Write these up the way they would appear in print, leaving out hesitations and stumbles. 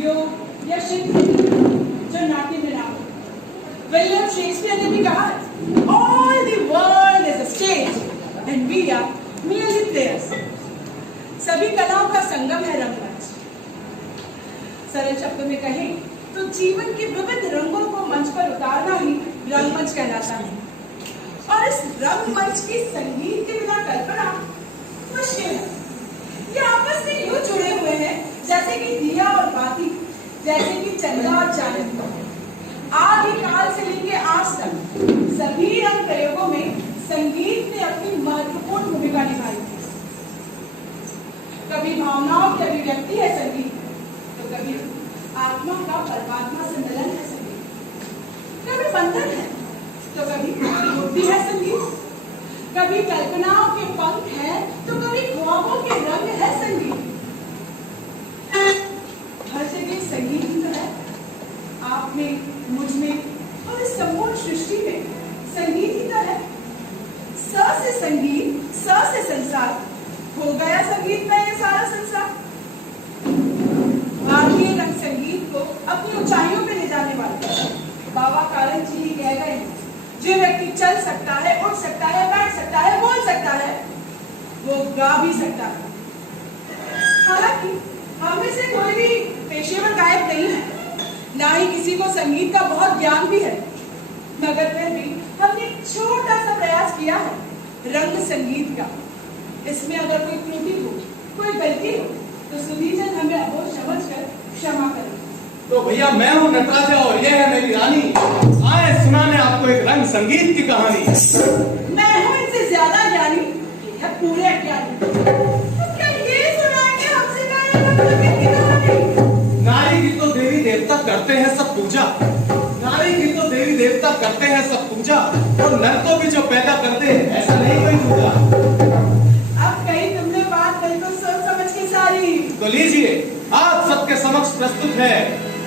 योग या शिल्प जो नाट्य में ना हो। विलियम शेक्सपियर ने भी कहा, all the world is a stage and we are merely players। सभी कलाओं का संगम है रंगमंच। सरल शब्दों में कहें तो जीवन के विविध रंगों को मंच पर उतारना ही रंगमंच कहलाता है। और इस रंगमंच की संगीत के बिना कल्पना मुश्किल है। ये आपस में यूं जुड़े हुए हैं जैसे कि दिया और बाती, जैसे कि चंदा और चांदनी। आदि काल से लेकर आज तक सभी रंग प्रयोगों में संगीत ने अपनी महत्वपूर्ण भूमिका निभाई है। कभी भावनाओं की अभिव्यक्ति है संगीत, तो कभी आत्मा का परमात्मा से मिलन है संगीत। कभी बंधन है तो कभी मुक्ति है संगीत। कभी कल्पनाओं के पंख है तो कभी ख्वाबों के रंग है संगीत। हर जगह संगीत ही तो है। आप में, मुझ में और इस संपूर्ण सृष्टि में संगीत ही तो है। स से संगीत, स से संसार, हो गया संगीत में ये सारा संसार। भारतीय रंग संगीत को अपनी ऊंचाइयों पे ले जाने वाले बाबा कारन जी ही कह गए, जो व्यक्ति चल सकता है, उठ सकता है, बैठ सकता है, बोल सकता है, वो गा भी सकता है। हालांकि हम में से कोई भी पेशेवर गायक नहीं है, ना ही किसी को संगीत का बहुत ज्ञान भी है, मगर फिर भी हमने एक छोटा सा प्रयास किया है रंग संगीत का। इसमें अगर कोई त्रुटि हो, कोई गलती हो, तो सुधीजन हमें अबोध समझकर क्षमा करें। तो भैया मैं हूँ नटराजा और ये है मेरी रानी। आए सुनाने आपको एक रंग संगीत की कहानी। मैं हूँ इनसे ज्यादा ज्ञानी, ये है पूरे अज्ञानी। तो क्या ये सुनाएंगे हमसे रंग संगीत की कहानी? नारी की तो देवी देवता करते हैं सब पूजा, नारी की तो देवी देवता करते हैं सब पूजा, और नर को भी जो पैदा करते हैं ऐसा नहीं कोई पूजा। अब कहीं तुमने बात बिल्कुल सोच समझ के सारी। तो लीजिए आप सबके समक्ष प्रस्तुत है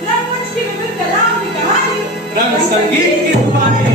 रंगमंच की विविध कलाओं की कहानी, रंग संगीत की कहानी।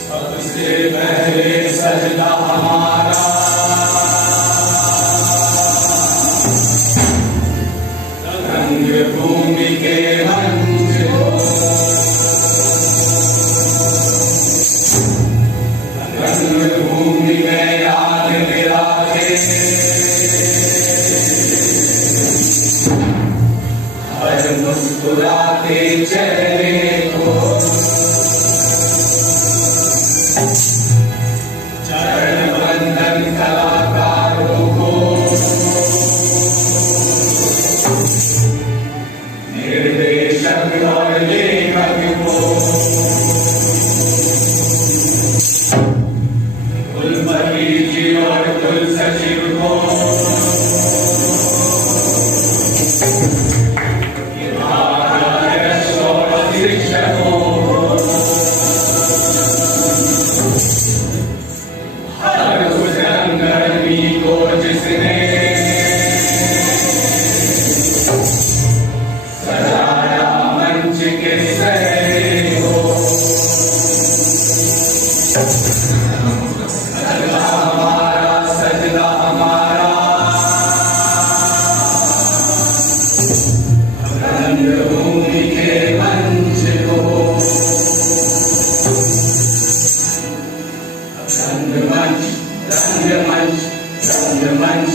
सबसे पहले सजदा हमारा के चेहरे को चरण बंधन कलाकारों को निर्देशक और लेखक को कुलपति जी और कुल सचिव को हर उस रंगकर्मी को जिसने सजाया मंच के सहरे को सजदा हमारा सजदा हमारा रंगभूमि के मंच को रंगमंच रंगमंच रंगमंच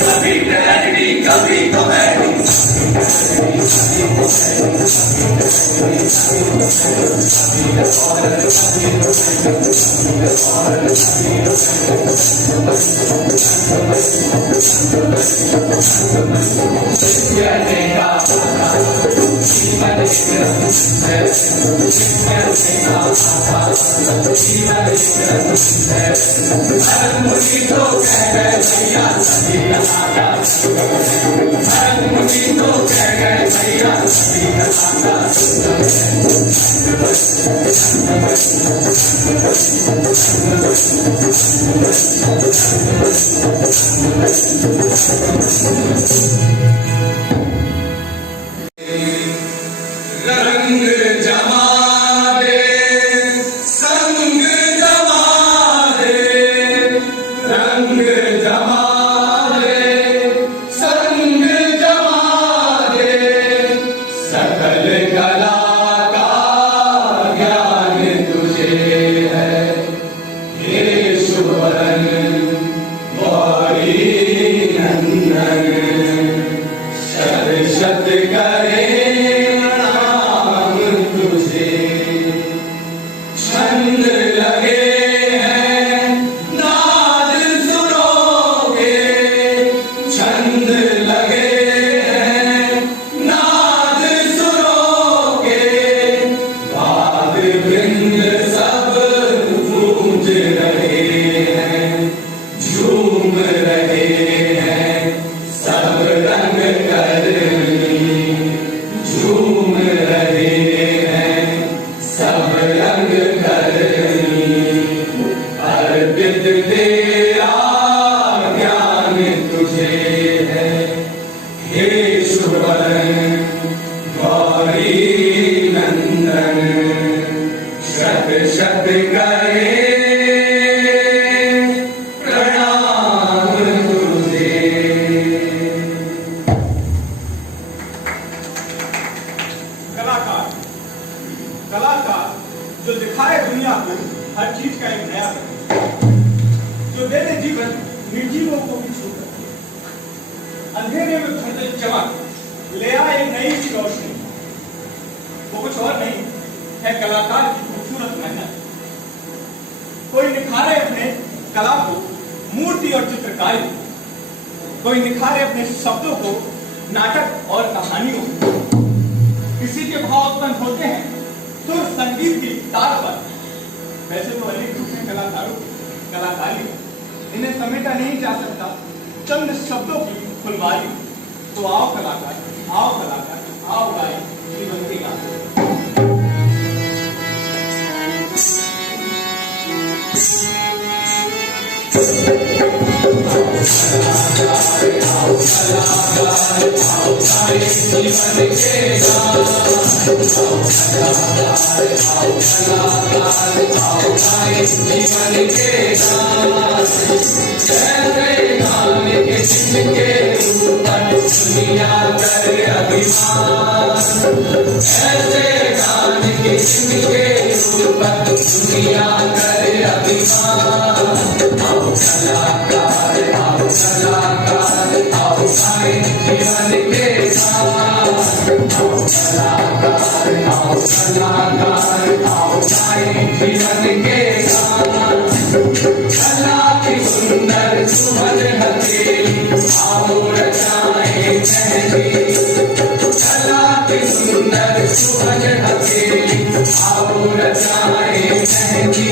कभी ट्रेजेडी कभी कॉमेडी मुझी तो कह गए भैया सभी कलाकार मुझी तो कह गए भैया सभी कलाकार रंग जमा दे संग जमा दे रंग जमा दे संग जमा दे सकल कला का ज्ञान तुझे है हे शुभरन गौरी नंदन शत शत करे छंद लगे हैं नाद सुनोगे छंद लगे हैं नाद सुनोगे वाद वृंद सब गूंज रहे हैं झूम रहे हैं सब रंग करनी झूम रहे हैं सब रंग अर्पित तेरा ज्ञान तुझे है हे शुभरन गौरी नंदन शत शत करे प्रणाम तुझे। कलाकार कलाकार जो दिखाए दुनिया को हर चीज का एक नया जो दे दे जीवन निर्जीवों को भी छू कर अंधेरे में भर दे चमक ले आए एक नई सी रोशनी। वो कुछ और नहीं है कलाकार की खूबसूरत मेहनत। कोई निखारे अपने कला को मूर्ति और चित्रकारी कोई निखारे अपने शब्दों को नाटक और कहानियों को। किसी के भाव उत्पन्न होते हैं तो संगीत की तार पर। वैसे तो अनेक दूसरे कलाकारों की कलाकारी है इन्हें समेटा नहीं जा सकता चंद शब्दों की फुलवारी। तो आओ कलाकार आओ गाए जीवन के गाने। दुनिया करे अभिमान जीवन के गान, कला की सुंदर सुमन हथेली, आओ रचाए मेहंदी। कला की सुंदर सुमन हथेली, आओ रचाए मेहंदी।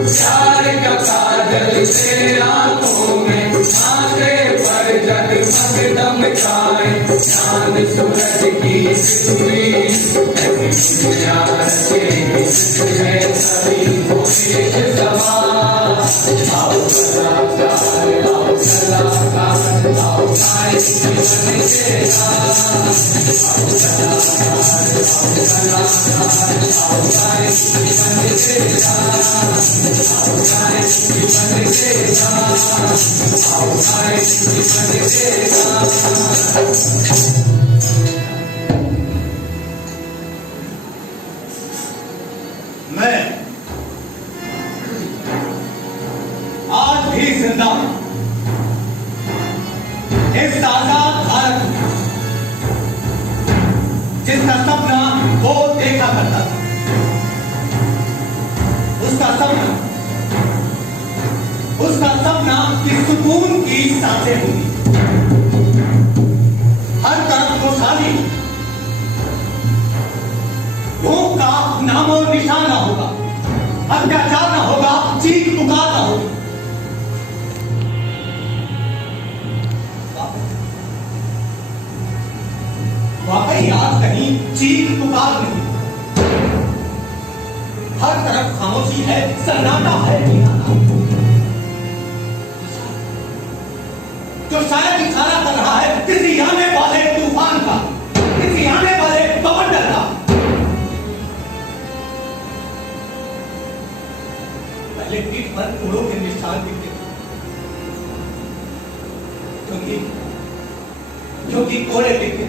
प्यार का काजल से आंखों में, माथे पर जगमग दमकाए, चांद सूरज की बिजली, ऐसी दुनिया रचे है सभी को एक समान। आओ कलाकार, आओ कलाकार, आओ गाए जीवन के गान। आओ कलाकार, आओ कलाकार, आओ गाए जीवन के गान। आओ गाए जीवन के गान, आओ गाए जीवन के गान। मैं आज भी जिंदा हूं इस आजाद भारत में, जिसका सपना वो देखा करता था। उसका सपना कि सुकून की सांसें होंगी, हर तरफ खुशहाली, भूख का नामो निशान न होगा, अत्याचार न होगा, चीख पुकार न होगी। वाकई आज कहीं चीख पुकार नहीं, हर तरफ खामोशी है, सन्नाटा है। जो शायद इशारा कर रहा है किसी आने वाले तूफान का, किसी आने वाले बवंडर का। पहले पीठ पर उड़ों के निशान दिखते, क्योंकि कोड़े दिखते।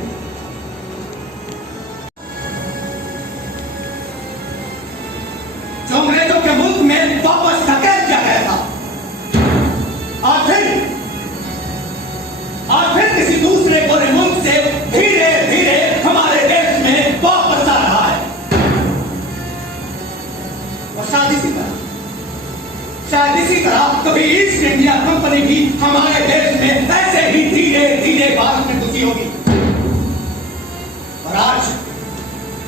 जो अंग्रेजों के मुल्क में वापस धकेल दिया गया था, आज फिर किसी दूसरे गोरे मुल्क से धीरे धीरे हमारे देश में वापस आ रहा है। और शायद इसी तरह कभी ईस्ट इंडिया कंपनी भी हमारे देश में ऐसे ही धीरे धीरे भारत में घुसी होगी। और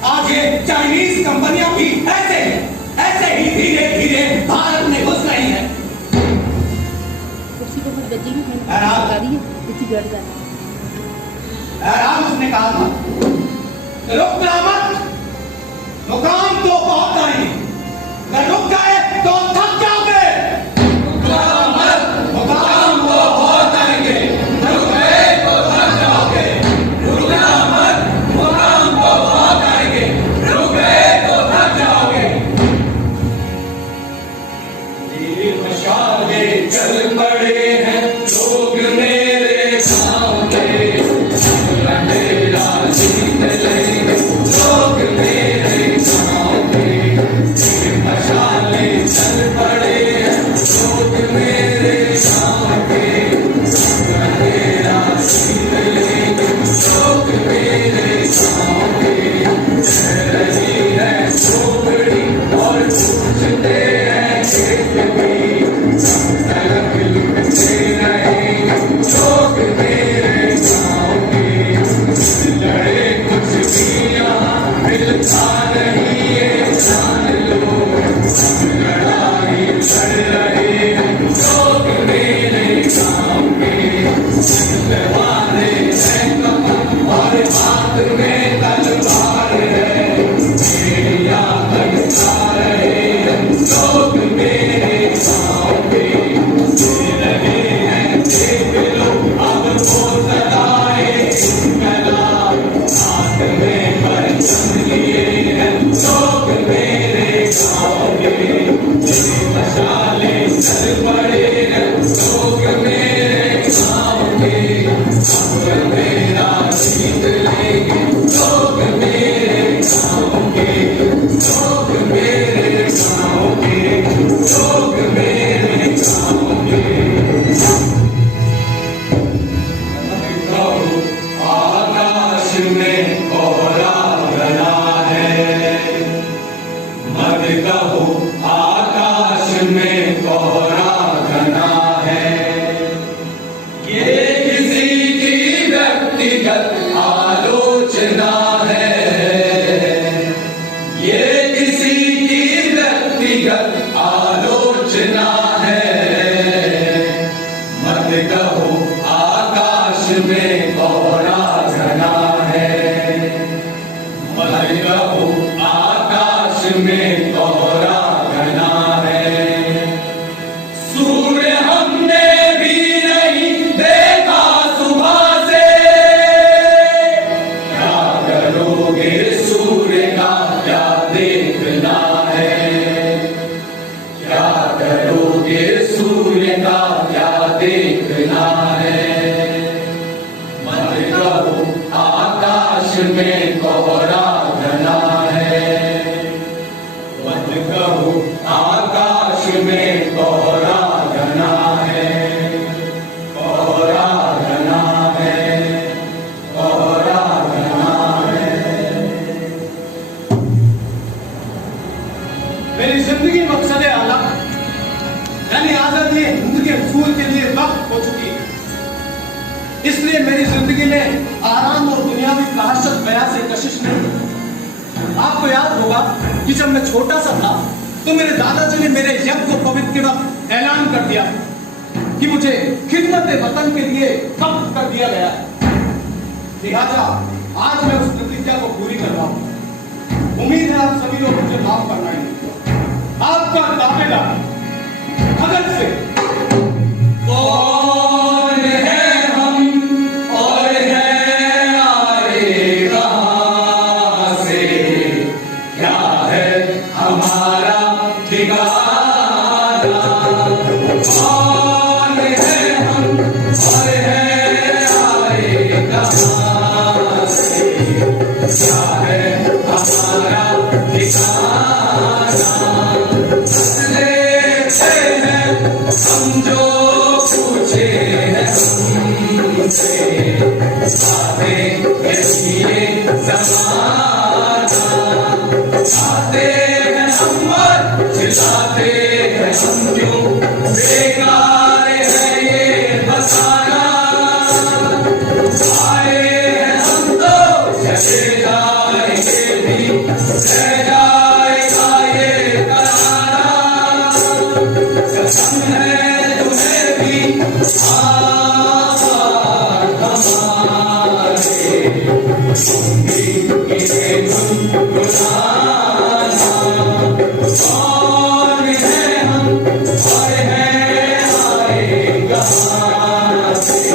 आज ये चाइनीज कंपनियां भी ऐसे ही धीरे धीरे भारत में घुस रही है। उसने कहा था रुकना मत, मुकाम तो बहुत आएंगे, अगर रुक गए तो थक जाओगे। रुकना मत, मुकाम तो बहुत आएंगे, रुक गए तो थक जाओगे। रुकना मत, मुकाम तो बहुत आएंगे, रुक गए तो थक जाओगे। तीर मशाले चल पड़े हैं लोग मेरे सामने, अंधेरा जीत लेंगे लोग मेरे सामने। तीर मशाले चल पड़े हैं लोग मेरे सामने, अंधेरा जीत लेंगे लोग मेरे सामने। रही है झोपड़ी और पूछते हैं खेत भी, तलक लुटते रहेंगे लोग मेरे गाँव के। लड़े कुछ भी यहाँ मिलता नहीं है, जान लो लड़ाई लड़ रहे हैं लोग मेरे गाँव के। तलवारें हैं कमर और हाथ में तलवार है, मेरिया बनता रहे हैं लोग मेरे गाँव के। रहे हैं देख लो अब वो सदाए इंकलाब, हाथ में परचम लिए हैं लोग मेरे गाँव के। मशाले चल पड़े हैं लोग मेरे गाँव के, मेरा जीत लेंगे लोग मेरे गाँव के, लोग मेरे गाँव के। व्यक्तिगत आलोचना है। मत कहो आकाश में कोहरा घना है, मत कहो आकाश में कोहरा घना है। सूर्य हमने भी नहीं देखा सुबह से, क्या करोगे सूर्य का क्या देखना है, क्या करोगे सूर्य का क्या देखना है। मत कहो आकाश में कोहरा घना है, मत कहो आकाश में कोहरा घना है, कोहरा घना है, कोहरा घना है। मेरी जिंदगी मकसद आला यानी आजादी हिंद के फूल के लिए वक्त हो चुकी है। इसलिए मेरी जिंदगी में आराम और दुनियावी काशत बया से कशिश नहीं। आपको याद होगा कि जब मैं छोटा सा था तो मेरे दादाजी ने मेरे यज्ञ को पवित्र के वक्त ऐलान कर दिया कि मुझे खिदमत वतन के लिए वक्त कर दिया गया है। लिहाजा आज मैं उस प्रतिज्ञा को पूरी कर रहा हूं। उम्मीद है आप सभी लोग मुझे माफ करना है। आपका दावेदार भगत सिंह। कौन है हम और है आए कहां से, क्या है हमारा ठिकाना। कौन है हम और है आए कहां से, क्या है हमारा ठिकाना। हम जो पूछे हैं हमसे, बातें कहिए ज़माना। आते हैं हम और चिल्लाते हैं हम क्यों, बेकार है ये बताना। आए हैं हम तो चले जाएंगे भी, रह जाएगा ये कराना। कसम है तुम्हें भी हमारे, तुम भी इन्हें गुनगुनाना। कौन है हम और है आए कहां से,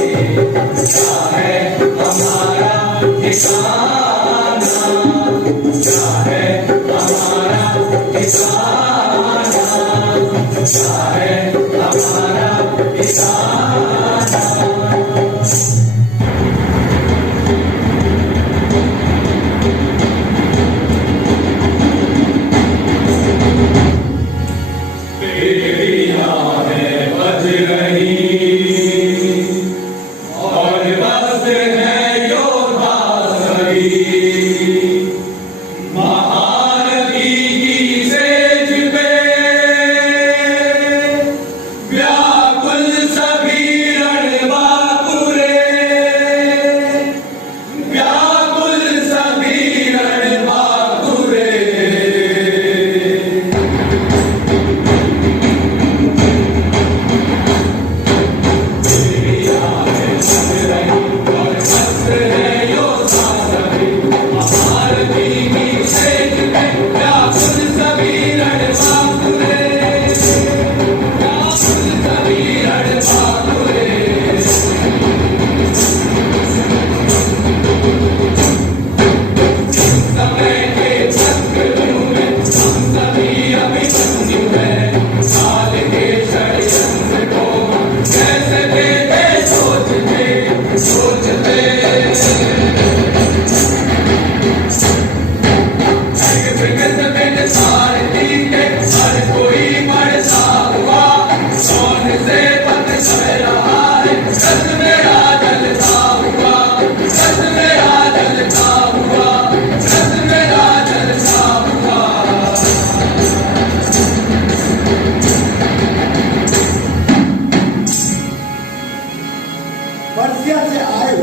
क्या है हमारा ठिकाना, क्या है हमारा ठिकाना, क्या है हमारा ठिकाना। बेड़ियां हैं बज रही और बस है योद्धा सही। महानदी की सेज पे व्याकुल सभी रणबांकुरे, व्याकुल सभी रणबांकुरे।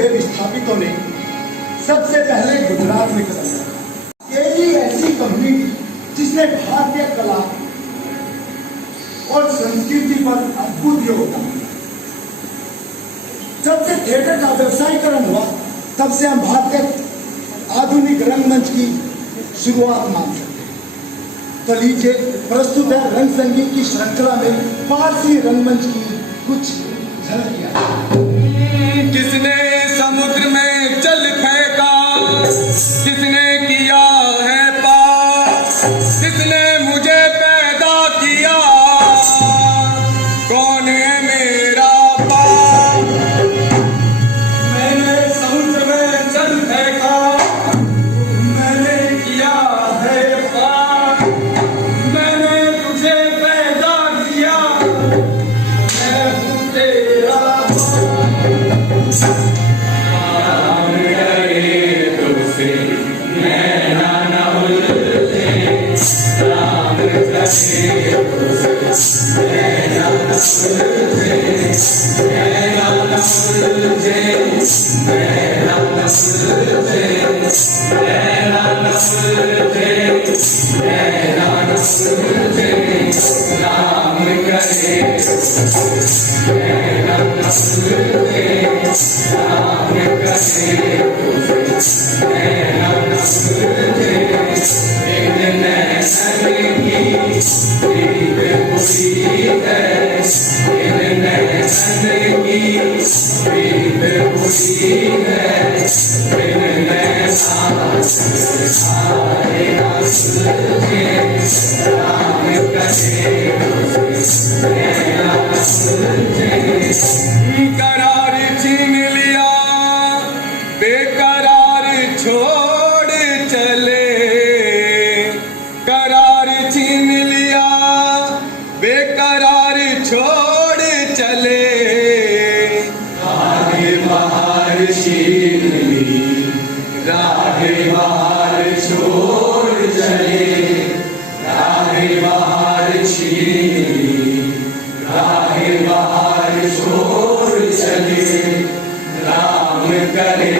विस्थापितों ने सबसे पहले गुजरात में कदम रखा। ये ही ऐसी कम्युनिटी जिसने भारतीय कला, जीवन अद्भुत होगा। जब से थिएटर का व्यवसायीकरण हुआ तब से हम भारतीय आधुनिक रंगमंच की शुरुआत मान सकते हैं। तो लीजिए प्रस्तुत है रंग संगीत की श्रृंखला में पारसी रंगमंच की कुछ झलकियां। किसने समुद्र में जल फेंका, किसने किया है पार, किसने मुझे पैदा किया, कौन है मेरा पार। मैंने समुद्र में जल फेंका, मैंने किया है पार, मैंने तुझे पैदा किया, मैं हूँ तेरा करार छीन लिया, बेकरार छोड़ चले, करार छीन लिया, बेकरार छोड़ चले, राह बाहर छीन ली, राह बाहर छोड़ चले, राह बाहर छीन ली, राह बाहर छोड़ चले, राम करे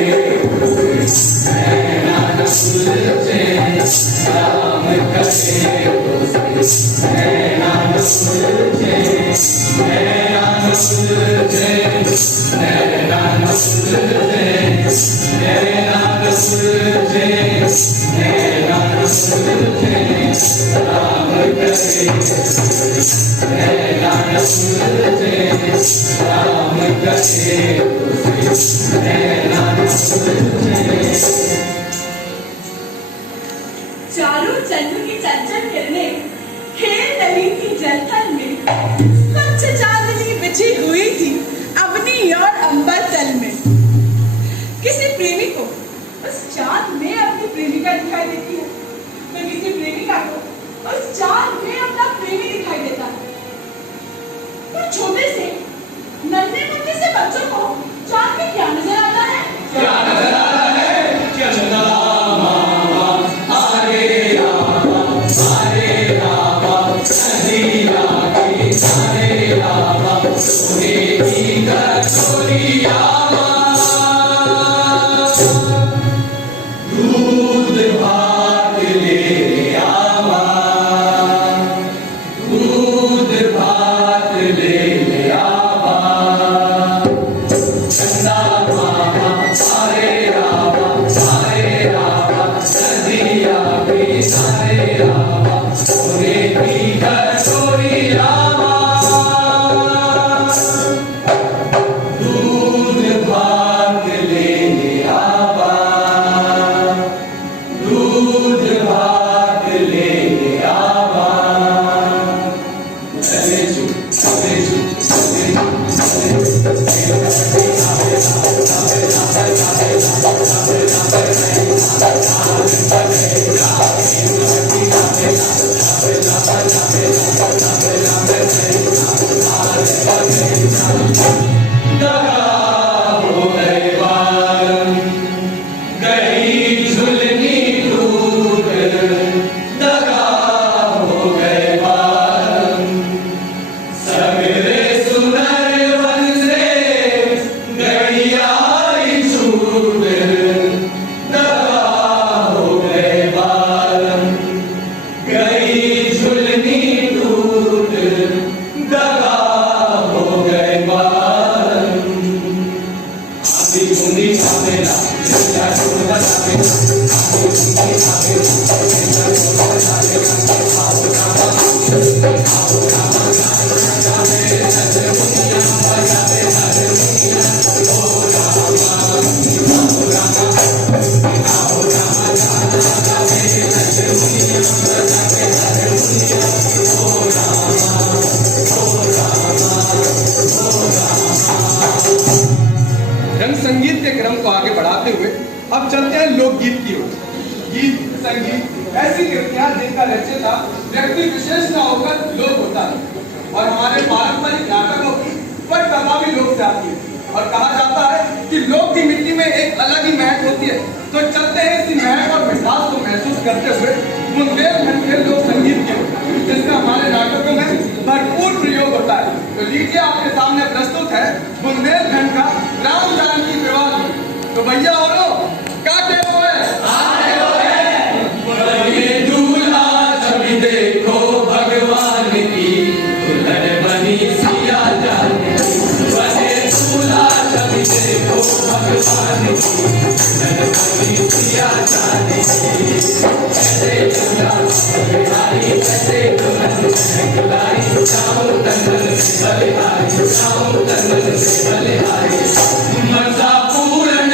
नैना न सुलझे, राम करे नैना न सुलझे, नैना न सुलझे, नैना न सुलझे, नैना न सुलझे, नैना न सुलझे, राम करे नैना न सुलझे, राम करे नैना न सुलझे। चारों चंद्र की चंचल किरणें खेल रही थी जलथल में, स्वच्छ चांदनी बिछी हुई थी अवनी और अंबर तल में। किसी प्रेमी को उस चांद में अपनी प्रेमिका दिखाई देती है, तो किसी प्रेमिका को उस चांद में अपना प्रेमी दिखाई देता है। तो छोटे से नन्हे मुन्ने से बच्चों को चांद में क्या नजर आता है? क्या नजर आता है? क्या चंद्रमा आरे रामा, आरे रामा, सदिया की सारे रामा, सोने की कटोरी रामा, दूध भात ले आवा, दूध भात ले आवा, चंदा मामा सारे रामा, सारे रामा, सदिया की सारे रामा, सोने की कटोरी रामा, दूध भात ले आवा, दूध भात ले आवा, चले चुप चले चुप चले दगा हो गए बालम, गई झुलनी टूट, दगा हो गए बालम, सवेरे सुनर वन से गई आई छूट, दगा हो गए बालम, गई झुलनी टूट, का रचयिता व्यक्ति विशेष न होकर लोक होता है और हमारे पारंपरिक नाटकों की पटकथा भी लोक से आती है और कहा जाता है कि लोक की मिट्टी में एक अलग ही महक होती है। तो चलते हैं इसी महक और मिठास को महसूस करते हुए बुंदेलखंड के लोक संगीत के जिसका हमारे नाटकों में भरपूर प्रयोग होता है। तो लीजिए आपके सामने प्रस्तुत है बुंदेलखंड का राम जानकी विवाह गीत। तो भैया और काटे हुए ये दूल्हा छवि देखो भगवान की दुल्हन बनी सिया जाने बने दूल्हा छवि देखो भगवान की दुल्हन बनी सिया जाने कैसे चंदा बलिहारी कैसे दुल्हन बलिहारी जाओ तंगन से बलिहारी जाओ तंगन से बलिहारी मनसा पूरन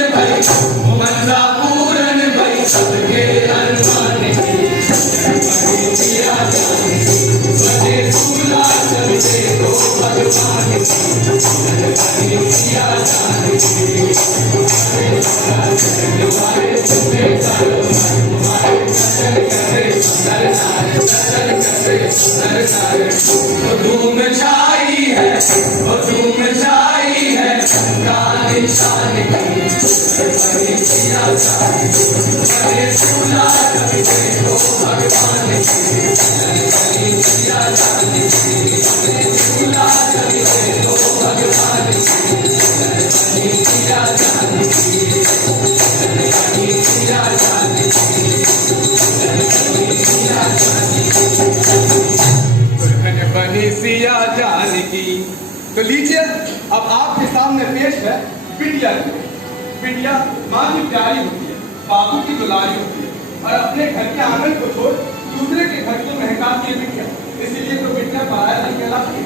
भई सबके अरमान की सिया जाने बने दूल्हा छवि देखो भगवान की सिया जाने हमारे सुने करो हमारे दर्शन करे सुंदर नारे दर्शन करे सुंदर नारे वो धूम छाई है काली शान की सिया जाने बने दूल्हा छवि देखो भगवान की सिया जाने बने दूल्हा छवि देखो भगवान की सिया जाने सिया जाने दुल्हन बनी सिया जानकी। तो लीजिए अब आपके सामने पेश है बिटिया। बिटिया माँ की प्यारी होती है, बाबू की दुलारी होती है और अपने घर के आंगन को छोड़ दूसरे के घर को महकाती है बिटिया, इसीलिए तो बिटिया पराया नहीं कहलाती है।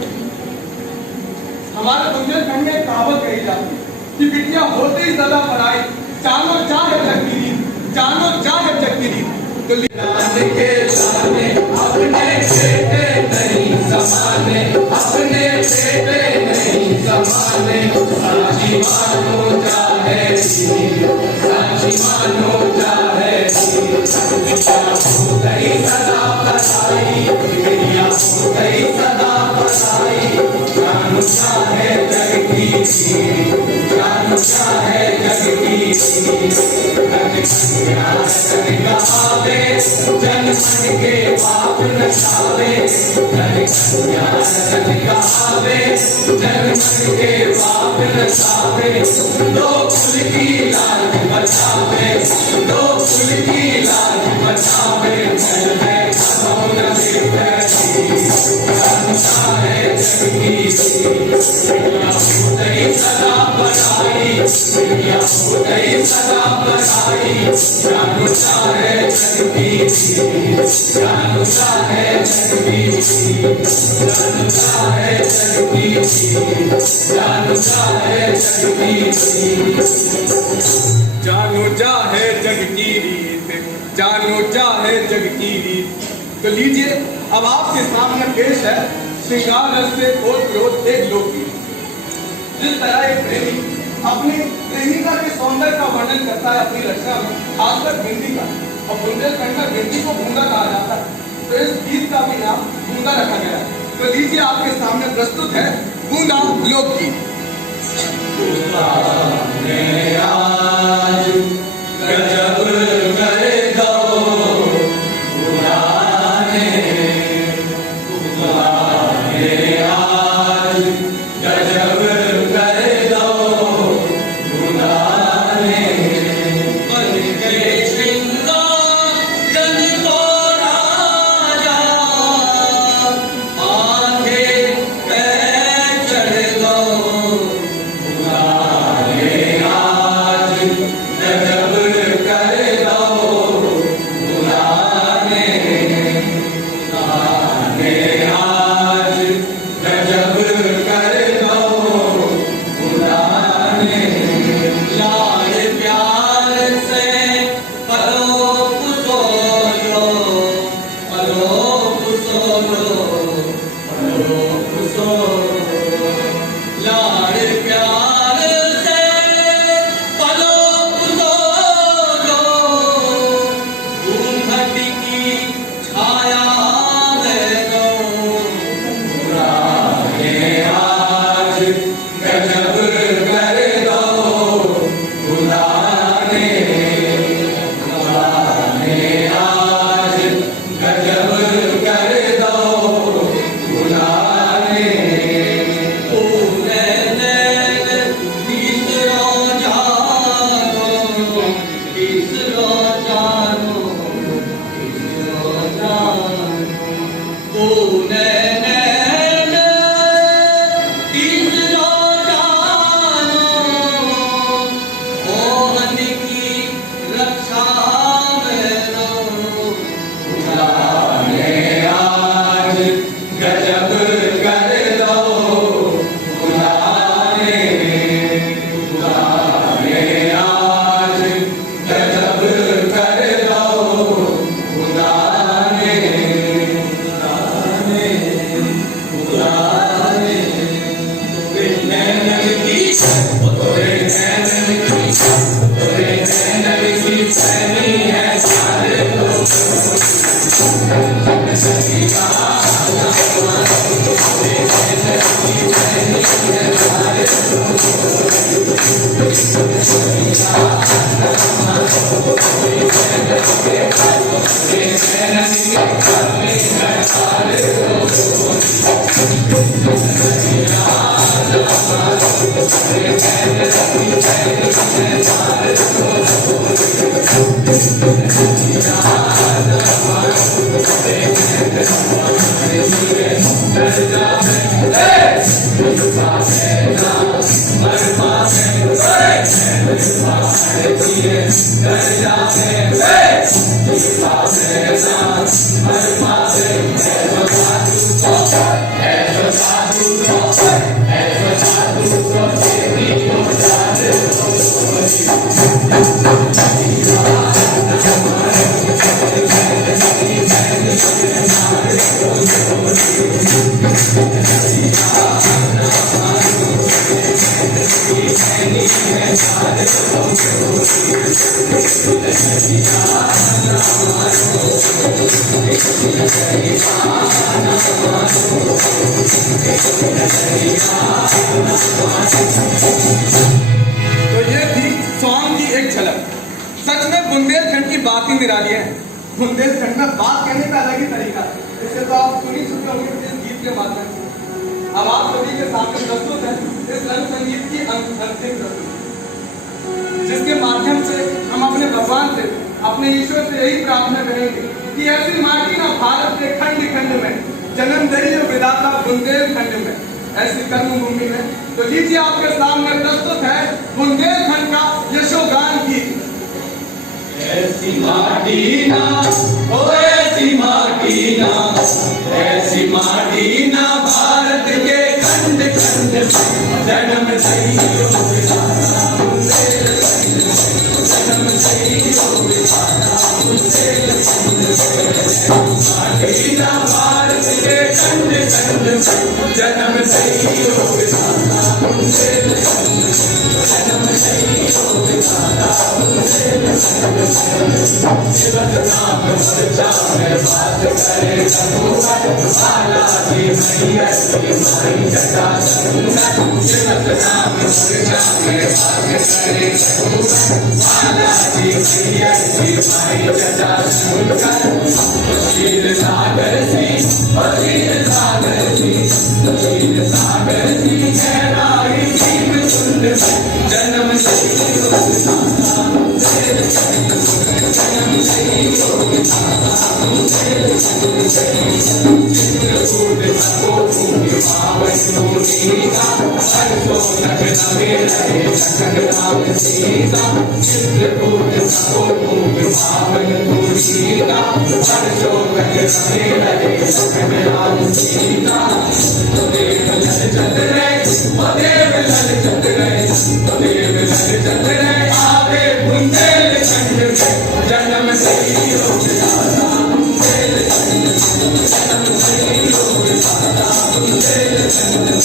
हमारे बुंदेलखंड में कहावत कही जाती है कि बिटिया होते ही ज्यादा पराई जानो चाहे जगदीरी जानो चाहे जगदीरी। तो के सामने अपने बेटे नहीं समाने अपने बेटे नहीं समाने साची मानो चाहे साची मानो चाहे गई सदा बसाई दुनिया गई सदा बसाई जानो चाहे जग की जानो चाहे जग की कहावे जन मन के पाप नचावे कहावे जन मन के पाप नचावे दो फूल की लाज बचावे दो फूल की लाज बचावे जल है कौन है जग की सदा बनाई सदा बनाई जानो चाहे जग की जानो चाहे जग की जानो चाहे जग की जानो चाहे जग की जानो चाहे जग की रीत जानो चाहे जग की रीत। तो लीजिए अब आपके सामने पेश है श्रृंगार रस से ओत एक लोकगीत। जिस तरह एक प्रेमी अपनी प्रेमिका के सौंदर्य का वर्णन करता है अपनी रचना में, खासकर बिंदी का, और बुंदेलखंड में बिंदी को बूंदा कहा जाता है, तो इस गीत का भी नाम बूंदा रखा गया है। तो लीजिए आपके सामने प्रस्तुत है बूंदा लोकगीत। गजब कर दो पुराने आज गजब कर दो पुराने बन गए श्रृंगार जन को राजा आंखें पैर चढ़ दो पुराने आज तो ये थी सॉन्ग की एक झलक। सच में बुंदेलखंड की बात ही निराली है। बुंदेलखंड में बात कहने का अलग ही तरीका है। इससे तो आप सुन ही चुके होंगे इस गीत के माध्यम से। अब आप सभी के सामने प्रस्तुत है इस रंग संगीत की अंतिम प्रस्तुति, जिसके माध्यम से हम अपने भगवान से, अपने ईश्वर से यही प्रार्थना करेंगे कि ऐसी माटी ना भारत के खंड खंड में जन्म दे विधाता बुंदेलखंड में, ऐसी कर्म भूमि में। तो लीजिए आपके सामने प्रस्तुत है बुंदेलखंड का यशोगान गीत। ऐसी माटी ना, ओ ऐसी माटी ना, ऐसी माटी ना भारत के खंड खंड में जन्म सही हो विधाता बुंदेलखंड में, जन्म सही हो विधाता बुंदेलखंड में। माटी ना भारत के खंड खंड में जन्म सही हो विधाता बुंदेलखंड में, जन्म सही हो विधाता बुंदेलखंड में। शिवत नाम सच्चा में बात करे रघुवर, बालाजी मैया की माई जटा सुंदर। शिवत नाम सच्चा में बात करे रघुवर, बालाजी मैया की माई जटा सुंदर। क्षीर सागर सी, क्षीर सागर सी, क्षीर सागर सी गहराई जीव कुंड में जन्म सही हो विधाता बुंदेलखंड में, जन्म सही हो विधाता बुंदेलखंड में। चित्रकूट तपोभूमि पावन भूमि का, हर्षो नगन में रहे सकल राम सीता। चित्रकूट तपोभूमि पावन भूमि का, हर्षो नगन में रहे सकल राम सीता। देव लल चल रहे, देव लल चल रहे, देव लल चल रहे आवे बुंदेलखंड में जन्म सही हो विधाता बुंदेलखंड में, जन्म सही हो विधाता बुंदेलखंड में।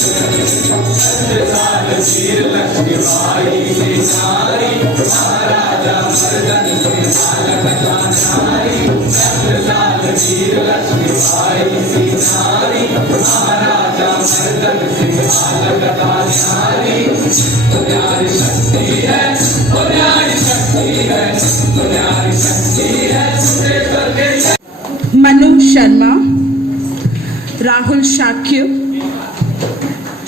साल वीर लक्ष्मी बाई की नारी, महाराजा मर्दन की बालकथा नारी। साल वीर लक्ष्मी बाई की नारी, महाराजा मर्दन की बालकथा नारी। न्यारी शक्ति है, वो न्यारी शक्ति है, वो न्यारी शक्ति है। मनु शर्मा, राहुल शाक्य,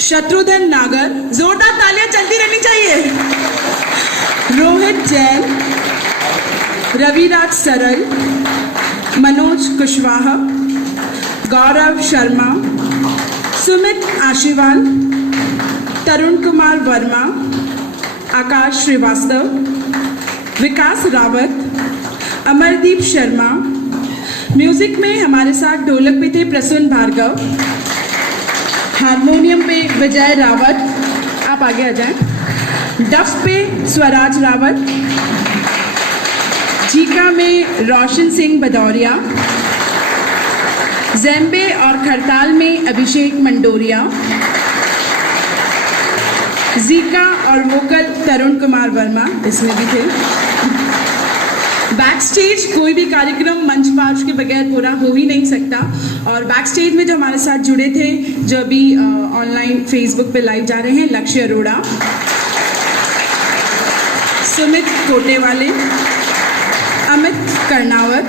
शत्रुघ्न नागर, जोरदार तालियां चलती रहनी चाहिए। रोहित जैन, रविराज सरल, मनोज कुशवाहा, गौरव शर्मा, सुमित आशीवाल, तरुण कुमार वर्मा, आकाश श्रीवास्तव, विकास रावत, अमरदीप शर्मा। म्यूजिक में हमारे साथ ढोलक पे थे प्रसून भार्गव, हारमोनियम पे विजय रावत, आप आगे आ जाएं। डफ पे स्वराज रावत, जीका में रोशन सिंह भदौरिया, ज़ेम्बे और खरताल में अभिषेक मंडोरिया, जीका और वोकल तरुण कुमार वर्मा इसमें भी थे। बैक स्टेज कोई भी कार्यक्रम मंच पार्श के बगैर पूरा हो ही नहीं सकता, और बैक स्टेज में जो हमारे साथ जुड़े थे, जो अभी ऑनलाइन फेसबुक पे लाइव जा रहे हैं, लक्ष्य अरोड़ा, सुमित कोटेवाले, अमित कर्णावत,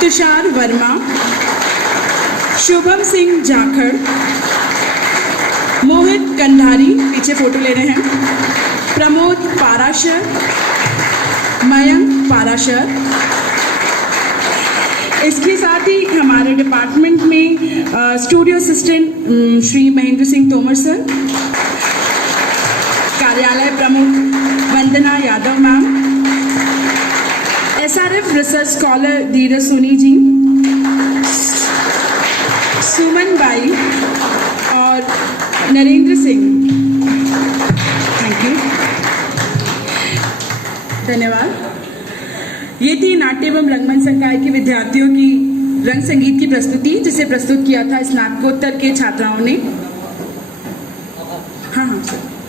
तुषार वर्मा, शुभम सिंह जाखड़, मोहित कंधारी पीछे फोटो ले रहे हैं, प्रमोद पाराशर, मयंक पाराशर। इसके साथ ही हमारे डिपार्टमेंट में studio assistant Shri Mahendra Singh Tomar sir, कार्यालय प्रमुख Vandana Yadav ma'am, SRF research scholar Dheeraj Soni ji, Suman Bai और नरेंद्र सिंह। थैंक यू, धन्यवाद। ये थी नाट्य एवं रंगमंच संकाय के विद्यार्थियों की रंग संगीत की प्रस्तुति, जिसे प्रस्तुत किया था स्नातकोत्तर के छात्राओं ने। हाँ हाँ सर।